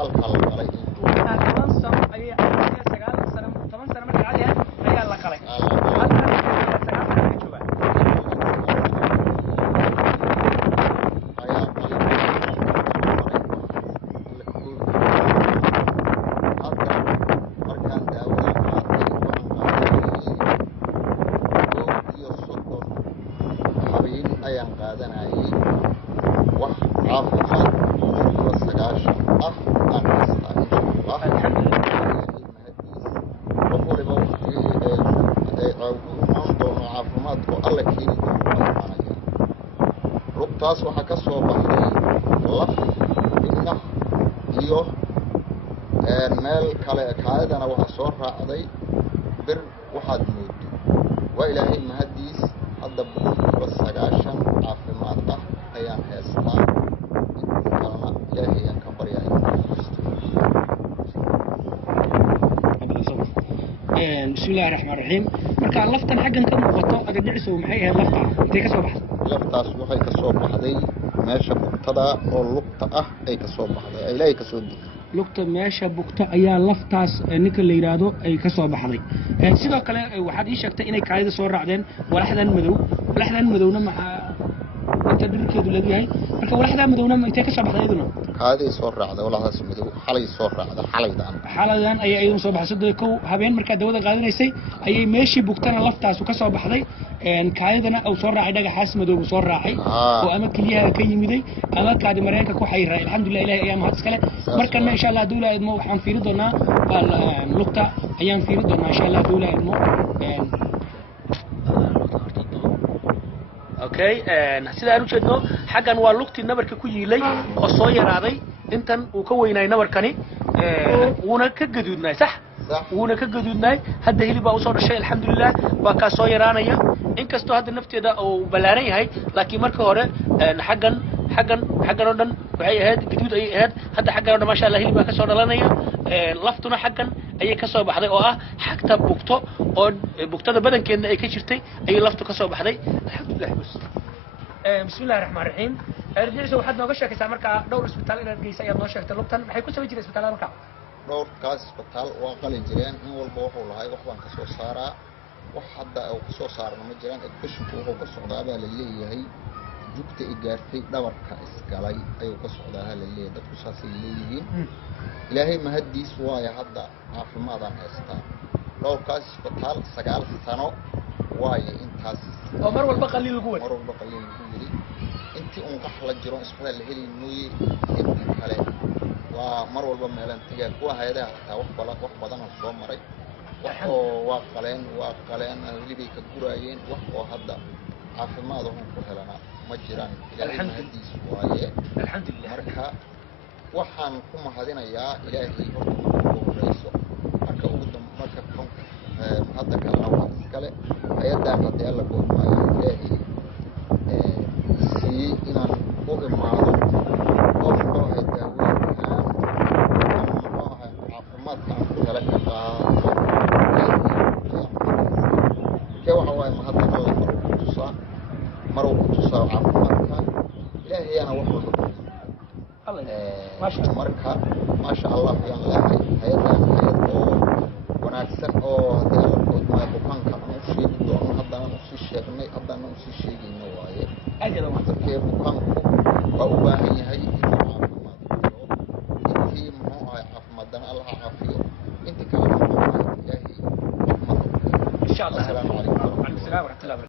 sagaal kala qalay toban sano ayay sagaal sano toban sano markay caadi ayaa la qalay taas waxa ka soo baxday laf inna iyo meel kale kaadana waxa soo raacday bir waxaad moodo waa ilaahay mahadiis hadda boqolkiiba 90 caafimaad ah ayaan heestaa kalena ilaahay aan ka baryaa بسم الله الرحمن الرحيم marka laftan xagan ka muuqato aga dhiciso maxay ahayd laftan intee ka soo baxday laftaas waxay ka soo baxday meesha bugtada oo lugta ah ay ka soo baxday ilaahay ka soo dhigay lugta meesha bugta ayaa laftaas ninka la yiraahdo ay ka soo baxday sidoo kale waxaad ii sheegtay inay kaayada soo raacdeen walaxdan madowna ma inta dirkeedu leeyahay marka walaxdan madowna intee ka soo baxday iduna kaadii soo raacday walaxdaas madow xalay soo raacday xalaydan ayay soo baxsay kow habeen marka dawada qaadanaysay ayay meeshii bugtana laftaas ka soo baxday kaayadana oo soo raacay dhagaxaas madow soo raacay oo ama kaliyaha ka yimiday ama kaadi mareenka ku xayray alxamdulillah ilaahay ayaa mahad iskale markana insha Allah dawlad idmo waxaan fiiri doonaa lugta ayaan fiiri doonaa insha Allah dawlad idmo okay sida aanu jeedno xagan waa lugti nabarka ku yiilay oo soo yaraaday intan uu ka weynay nabarkani wuuna ka gaduudnay sax wuuna ka gaduudnay hadda hilib baa soo dhashay alxamdulillah waa ka soo yaraanaya inkastoo hadda nafteeda uu balaaran yahay laakiin marka hore xagan oo dhan waxay ahayd gaduud ay ahayd hadda xagan oo dhan maasha Allah hilib baa ka soo dhalanaya laftuna xagan ayay ka soo baxday oo ah xagta bugto oo bugtada badankeedna ay ka jirtay ayay laftu ka soo baxday alxamdulillah بسم الله الرحمن الرحيم رجعت waxaad nooga sheekaysaa marka dhowr isbitaal inaad geysay aad noo sheegtay lugtan maxay ku sameeyay isbitaalada marka dhowr kaas isbitaal waa qalin jireen in walba wuxuu lahay wax baan ka soo saaraa wax hadda oo ka soo saarno ma jiraan edbishinku wuxuu ka socdaa baa la leeyahay jugta ay gaartay dhabarka isgalay ayuu ka socdaa la leeyahay dadku saasay leeyihiin ilaahay mahadiis waaya hadda caafimaadaan haystaa dhowr kaas isbitaal 9 sano waaye intaas oo mar walba qaliil lagu wada intii uu qax la jiro isbitaal la heli mooyay inta kale waa mar walba meelan tigaa kuwa hay'adaha taa wax badan oo soo maray waa qaleen hilibay ka guraayeen wax oo hadda caafimaad oo ku helana ma jiraan ilaahay mahadiis waaye alxamdulillah marka waxaan ku mahadinayaa ilaahay horta ugu horeyso marka ugu dambeeyay konka hadda kalena waa iskale hay'adaha hadda alla go'aayo ilaahay inaan u imaado oo noohay daaweynta noohay caafimaadka aan ku hela karaa kee waxa waaye mahadda alla maruu ku tusaa caafimaadka ilaahay ana wax walba marka maasha Allah yaan leeyahay hay'adaha oo wanaagsan oo hadda alla go'aayo bukaanka aan u sheegi doono haddana u sii sheegnay haddana u sii sheegayno waaye أجل ما تركيه بكانكو وأباهي هاي